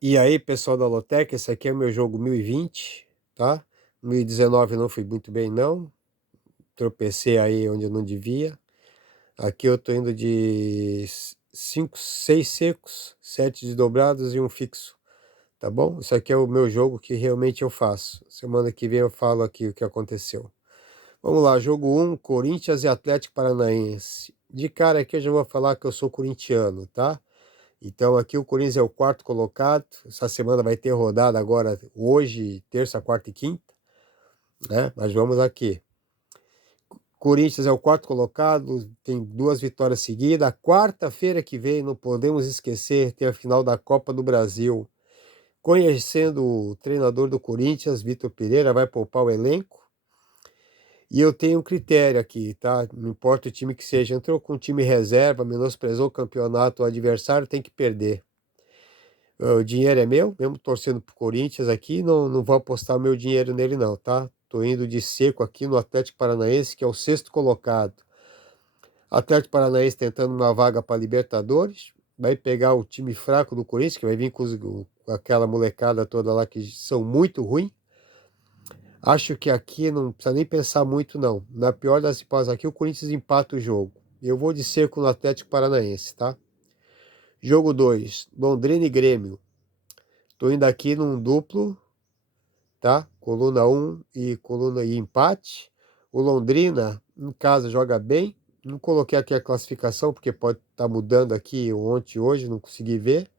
E aí, pessoal da Lotec, esse aqui é o meu jogo 1020, tá? 2019 não fui muito bem, não. Tropecei aí onde eu não devia. Aqui eu tô indo de 5, 6 secos, 7 desdobrados e um fixo, tá bom? Isso aqui é o meu jogo que realmente eu faço. Semana que vem eu falo aqui o que aconteceu. Vamos lá, jogo 1, Corinthians e Atlético Paranaense. De cara aqui eu já vou falar que eu sou corintiano, tá? Então aqui o Corinthians é o quarto colocado. Essa semana vai ter rodada agora, hoje, terça, quarta e quinta, né? Mas vamos aqui. Corinthians é o quarto colocado, tem 2 vitórias seguidas. Quarta-feira que vem, não podemos esquecer, tem a final da Copa do Brasil. Conhecendo o treinador do Corinthians, Vitor Pereira, vai poupar o elenco. E eu tenho um critério aqui, tá? Não importa o time que seja, entrou com um time reserva, menosprezou o campeonato, o adversário tem que perder. O dinheiro é meu, mesmo torcendo pro Corinthians aqui, não vou apostar meu dinheiro nele não, tá? Tô indo de seco aqui no Atlético Paranaense, que é o sexto colocado. Atlético Paranaense tentando uma vaga para Libertadores, vai pegar o time fraco do Corinthians, que vai vir com aquela molecada toda lá que são muito ruins. Acho que aqui não precisa nem pensar muito não. Na pior das hipóteses aqui, o Corinthians empata o jogo. Eu vou de seco no Atlético Paranaense, tá? Jogo 2, Londrina e Grêmio. Tô indo aqui num duplo, tá? Coluna um e coluna e empate. O Londrina, em casa, joga bem. Não coloquei aqui a classificação, porque pode estar mudando aqui ontem e hoje, não consegui ver.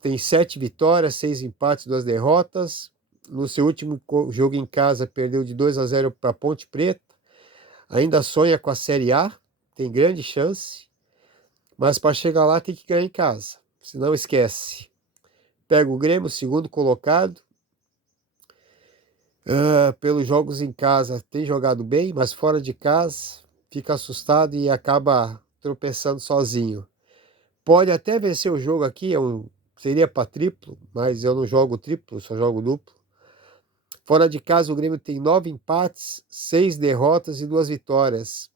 Tem 7 vitórias, 6 empates, 2 derrotas. No seu último jogo em casa, perdeu de 2-0 para Ponte Preta. Ainda sonha com a Série A, tem grande chance. Mas para chegar lá tem que ganhar em casa, senão esquece. Pega o Grêmio, segundo colocado. Pelos jogos em casa tem jogado bem, mas fora de casa fica assustado e acaba tropeçando sozinho. Pode até vencer o jogo aqui, seria para triplo, mas eu não jogo triplo, só jogo duplo. Fora de casa o Grêmio tem 9 empates, 6 derrotas e 2 vitórias.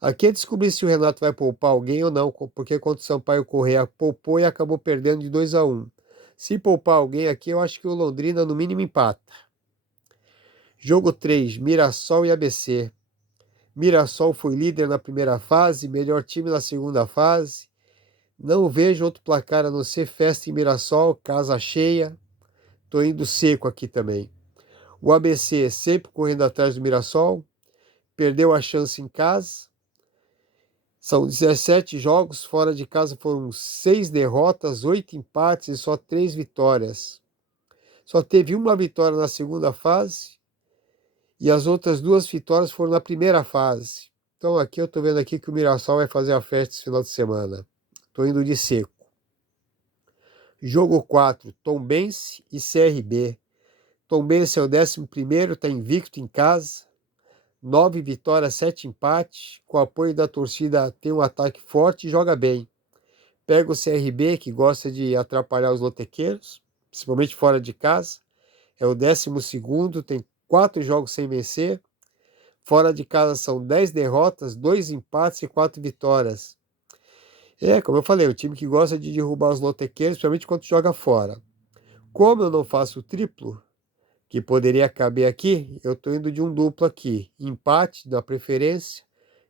Aqui é descobrir se o Renato vai poupar alguém ou não, porque contra o Sampaio Corrêa poupou e acabou perdendo de 2-1. Se poupar alguém aqui, eu acho que o Londrina no mínimo empata. Jogo 3, Mirassol e ABC. Mirassol foi líder na primeira fase, melhor time na segunda fase. Não vejo outro placar a não ser festa em Mirassol, casa cheia. Tô indo seco aqui também. O ABC sempre correndo atrás do Mirassol, perdeu a chance em casa. São 17 jogos, fora de casa foram 6 derrotas, 8 empates e só 3 vitórias. Só teve uma vitória na segunda fase e as outras 2 vitórias foram na primeira fase. Então aqui eu estou vendo aqui que o Mirassol vai fazer a festa esse final de semana. Estou indo de seco. Jogo 4, Tombense e CRB. Tombense é o 11º, está invicto em casa. 9 vitórias, 7 empates. Com o apoio da torcida tem um ataque forte e joga bem. Pega o CRB, que gosta de atrapalhar os lotequeiros, principalmente fora de casa. É o 12º, tem 4 jogos sem vencer. Fora de casa são 10 derrotas, 2 empates e 4 vitórias. Como eu falei, o time que gosta de derrubar os lotequeiros, principalmente quando joga fora. Como eu não faço triplo, que poderia caber aqui, eu estou indo de um duplo aqui. Empate da preferência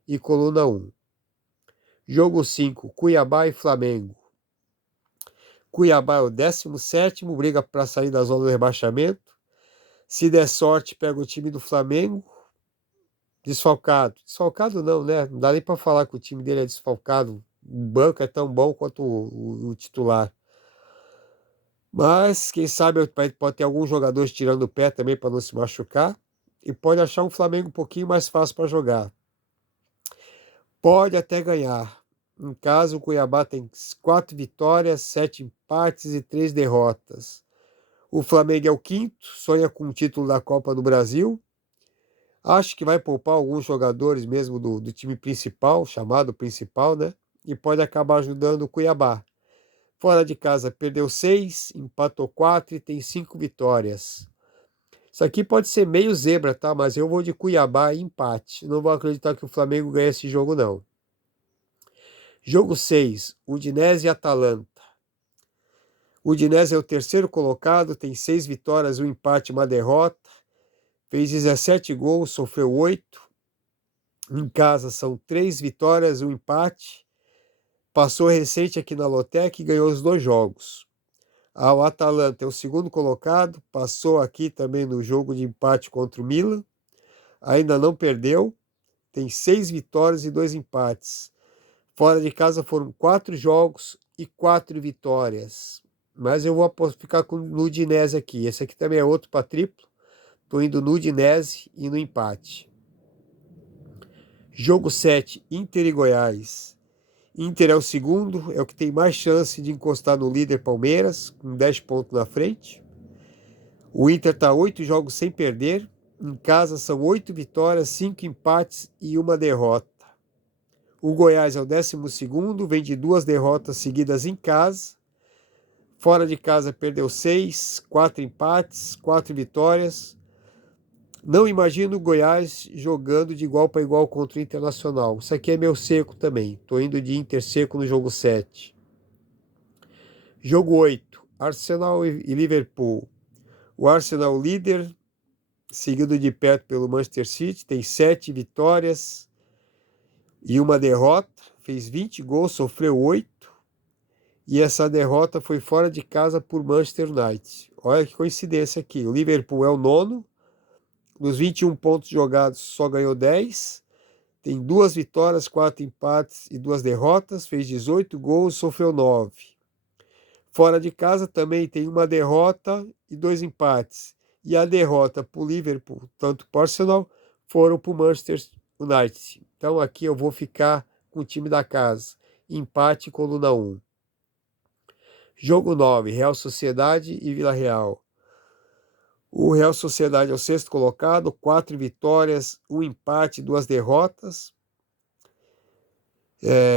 e coluna 1. Jogo 5, Cuiabá e Flamengo. Cuiabá é o 17º, briga para sair da zona do rebaixamento. Se der sorte, pega o time do Flamengo. Desfalcado. Desfalcado não, né? Não dá nem para falar que o time dele é desfalcado. O banco é tão bom quanto o titular. Mas, quem sabe, pode ter alguns jogadores tirando o pé também para não se machucar. E pode achar um Flamengo um pouquinho mais fácil para jogar. Pode até ganhar. Em caso, o Cuiabá tem 4 vitórias, 7 empates e 3 derrotas. O Flamengo é o quinto, sonha com o título da Copa do Brasil. Acho que vai poupar alguns jogadores mesmo do time principal, chamado principal, né? E pode acabar ajudando o Cuiabá. Fora de casa, perdeu 6, empatou 4 e tem 5 vitórias. Isso aqui pode ser meio zebra, tá? Mas eu vou de Cuiabá e empate. Não vou acreditar que o Flamengo ganhe esse jogo, não. Jogo 6, Udinese e Atalanta. O Udinese é o terceiro colocado, tem 6 vitórias, um empate, uma derrota. Fez 17 gols, sofreu 8. Em casa são 3 vitórias, um empate. Passou recente aqui na Lotec e ganhou os 2 jogos. O Atalanta é o segundo colocado, passou aqui também no jogo de empate contra o Milan. Ainda não perdeu, tem 6 vitórias e 2 empates. Fora de casa foram 4 jogos e 4 vitórias. Mas eu vou ficar com o Udinese aqui. Esse aqui também é outro para triplo. Estou indo no Udinese e no empate. Jogo 7, Inter e Goiás. Inter é o segundo, é o que tem mais chance de encostar no líder Palmeiras, com 10 pontos na frente. O Inter está 8 jogos sem perder. Em casa são 8 vitórias, 5 empates e 1 derrota. O Goiás é o 12º, vem de 2 derrotas seguidas em casa. Fora de casa perdeu 6, 4 empates, 4 vitórias. Não imagino o Goiás jogando de igual para igual contra o Internacional. Isso aqui é meu seco também. Estou indo de Inter seco no jogo 7. Jogo 8, Arsenal e Liverpool. O Arsenal líder, seguido de perto pelo Manchester City, tem 7 vitórias e 1 derrota. Fez 20 gols, sofreu 8. E essa derrota foi fora de casa por Manchester United. Olha que coincidência aqui. O Liverpool é o nono. Nos 21 pontos jogados, só ganhou 10. Tem 2 vitórias, 4 empates e 2 derrotas. Fez 18 gols, sofreu 9. Fora de casa também tem 1 derrota e 2 empates. E a derrota para o Liverpool, tanto para o Arsenal, foram para o Manchester United. Então aqui eu vou ficar com o time da casa. Empate, coluna 1. Jogo 9, Real Sociedade e Vila Real. O Real Sociedade é o 6º colocado, 4 vitórias, 1 empate, 2 derrotas.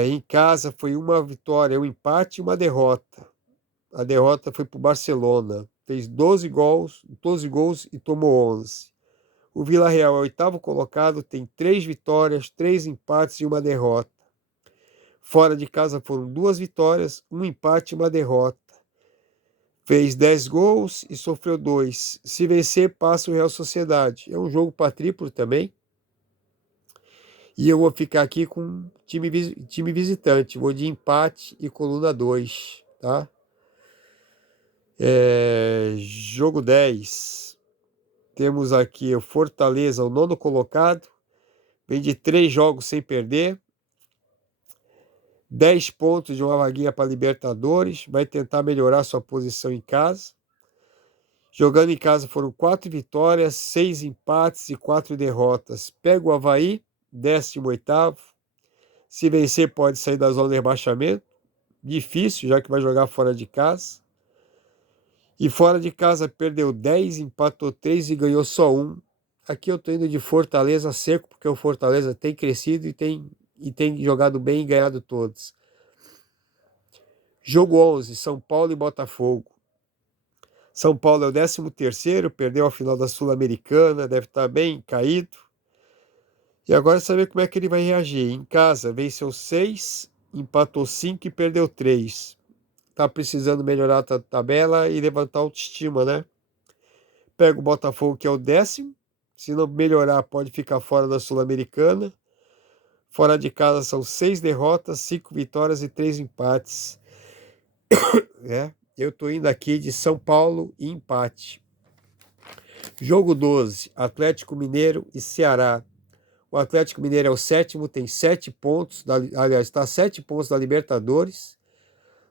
Em casa foi 1 vitória, 1 empate e 1 derrota. A derrota foi para o Barcelona. Fez 12 gols e tomou 11. O Vila Real é o 8º colocado, tem 3 vitórias, 3 empates e 1 derrota. Fora de casa foram 2 vitórias, 1 empate e 1 derrota. Fez 10 gols e sofreu 2. Se vencer, passa o Real Sociedade. É um jogo para triplo também. E eu vou ficar aqui com time visitante. Vou de empate e coluna 2. Tá? Jogo 10. Temos aqui o Fortaleza, o 9º colocado. Vem de 3 jogos sem perder. 10 pontos de uma vaguinha para Libertadores. Vai tentar melhorar sua posição em casa. Jogando em casa foram 4 vitórias, 6 empates e 4 derrotas. Pega o Avaí, 18º. Se vencer, pode sair da zona de rebaixamento. Difícil, já que vai jogar fora de casa. E fora de casa perdeu 10, empatou 3 e ganhou só 1. Aqui eu estou indo de Fortaleza seco, porque o Fortaleza tem crescido e tem jogado bem e ganhado todos. Jogo 11, São Paulo e Botafogo. São Paulo é o 13º, perdeu a final da Sul-Americana, deve estar bem caído. E agora saber como é que ele vai reagir. Em casa, venceu 6, empatou 5 e perdeu 3. Está precisando melhorar a tabela e levantar a autoestima, né? Pega o Botafogo, que é o 10º. Se não melhorar, pode ficar fora da Sul-Americana. Fora de casa são 6 derrotas, 5 vitórias e 3 empates. Eu estou indo aqui de São Paulo e empate. Jogo 12, Atlético Mineiro e Ceará. O Atlético Mineiro é o 7º, tem 7 pontos. Aliás, está a 7 pontos da Libertadores.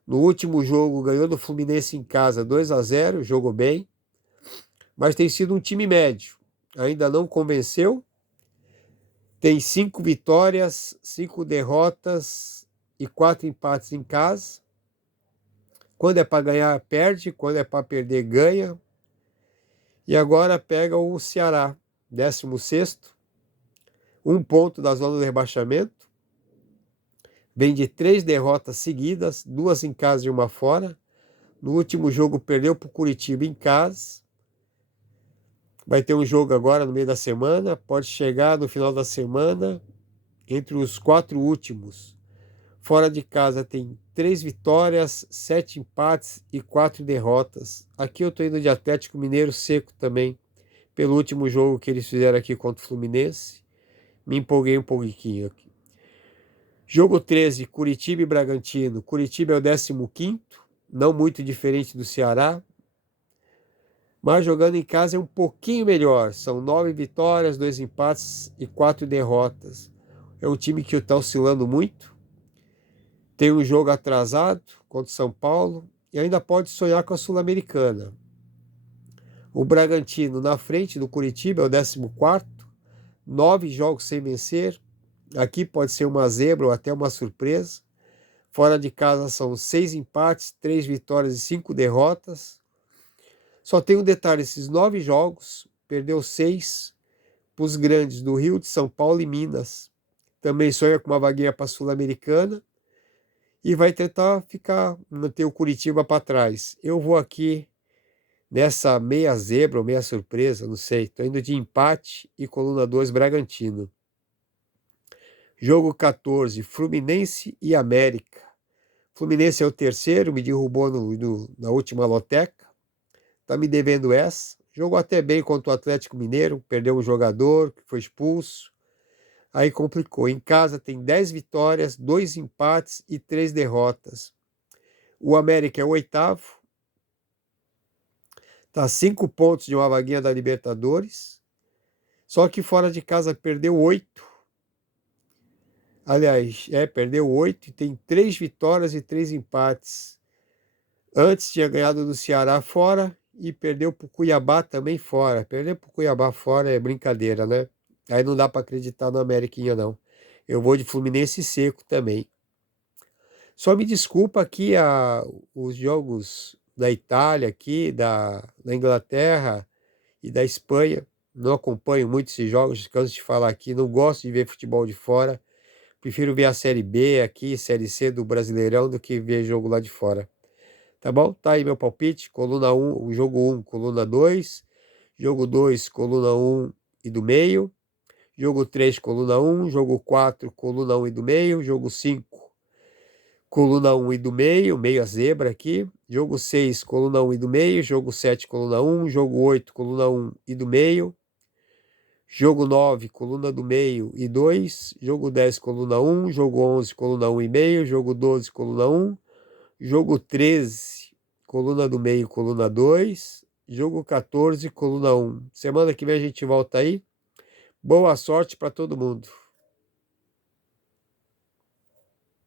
No último jogo, ganhou do Fluminense em casa 2-0, jogou bem. Mas tem sido um time médio. Ainda não convenceu. Tem 5 vitórias, 5 derrotas e 4 empates em casa. Quando é para ganhar, perde. Quando é para perder, ganha. E agora pega o Ceará, 16º. 1 ponto da zona do rebaixamento. Vem de 3 derrotas seguidas, 2 em casa e 1 fora. No último jogo perdeu para o Curitiba em casa. Vai ter um jogo agora no meio da semana. Pode chegar no final da semana entre os 4 últimos. Fora de casa tem 3 vitórias, 7 empates e 4 derrotas. Aqui eu estou indo de Atlético Mineiro seco também, pelo último jogo que eles fizeram aqui contra o Fluminense. Me empolguei um pouquinho aqui. Jogo 13, Curitiba e Bragantino. Curitiba é o 15º, não muito diferente do Ceará, mas jogando em casa é um pouquinho melhor. São 9 vitórias, 2 empates e 4 derrotas. É um time que está oscilando muito. Tem um jogo atrasado contra o São Paulo e ainda pode sonhar com a Sul-Americana. O Bragantino na frente do Curitiba é o 14º, 9 jogos sem vencer. Aqui pode ser uma zebra ou até uma surpresa. Fora de casa são 6 empates, 3 vitórias e 5 derrotas. Só tem um detalhe, esses 9 jogos, perdeu 6 para os grandes do Rio, de São Paulo e Minas. Também sonha com uma vaguinha para a Sul-Americana e vai tentar manter o Curitiba para trás. Eu vou aqui nessa meia zebra ou meia surpresa, não sei. Estou indo de empate e coluna 2 Bragantino. Jogo 14, Fluminense e América. Fluminense é o terceiro, me derrubou na última loteca. Tá me devendo essa. Jogou até bem contra o Atlético Mineiro, perdeu um jogador que foi expulso. Aí complicou. Em casa tem 10 vitórias, 2 empates e 3 derrotas. O América é o 8º. Tá 5 pontos de uma vaguinha da Libertadores. Só que fora de casa perdeu 8. Aliás, perdeu 8 e tem 3 vitórias e 3 empates. Antes tinha ganhado do Ceará fora e perdeu para o Cuiabá também fora. Perder para o Cuiabá fora é brincadeira, né? Aí não dá para acreditar no Ameriquinha, não. Eu vou de Fluminense seco também. Só me desculpa aqui os jogos da Itália, aqui, da Inglaterra e da Espanha. Não acompanho muito esses jogos, canso de falar aqui. Não gosto de ver futebol de fora. Prefiro ver a Série B aqui, Série C do Brasileirão, do que ver jogo lá de fora. Tá bom? Tá aí meu palpite. Coluna 1, o jogo 1, coluna 2. Jogo 2, coluna 1 e do meio. Jogo 3, coluna 1. Jogo 4, coluna 1 e do meio. Jogo 5, coluna 1 e do meio. Meio a zebra aqui. Jogo 6, coluna 1 e do meio. Jogo 7, coluna 1. Jogo 8, coluna 1 e do meio. Jogo 9, coluna do meio e 2. Jogo 10, coluna 1. Jogo 11, coluna 1 e meio. Jogo 12, coluna 1. Jogo 13, coluna do meio, coluna 2. Jogo 14, coluna 1. Semana que vem a gente volta aí. Boa sorte para todo mundo.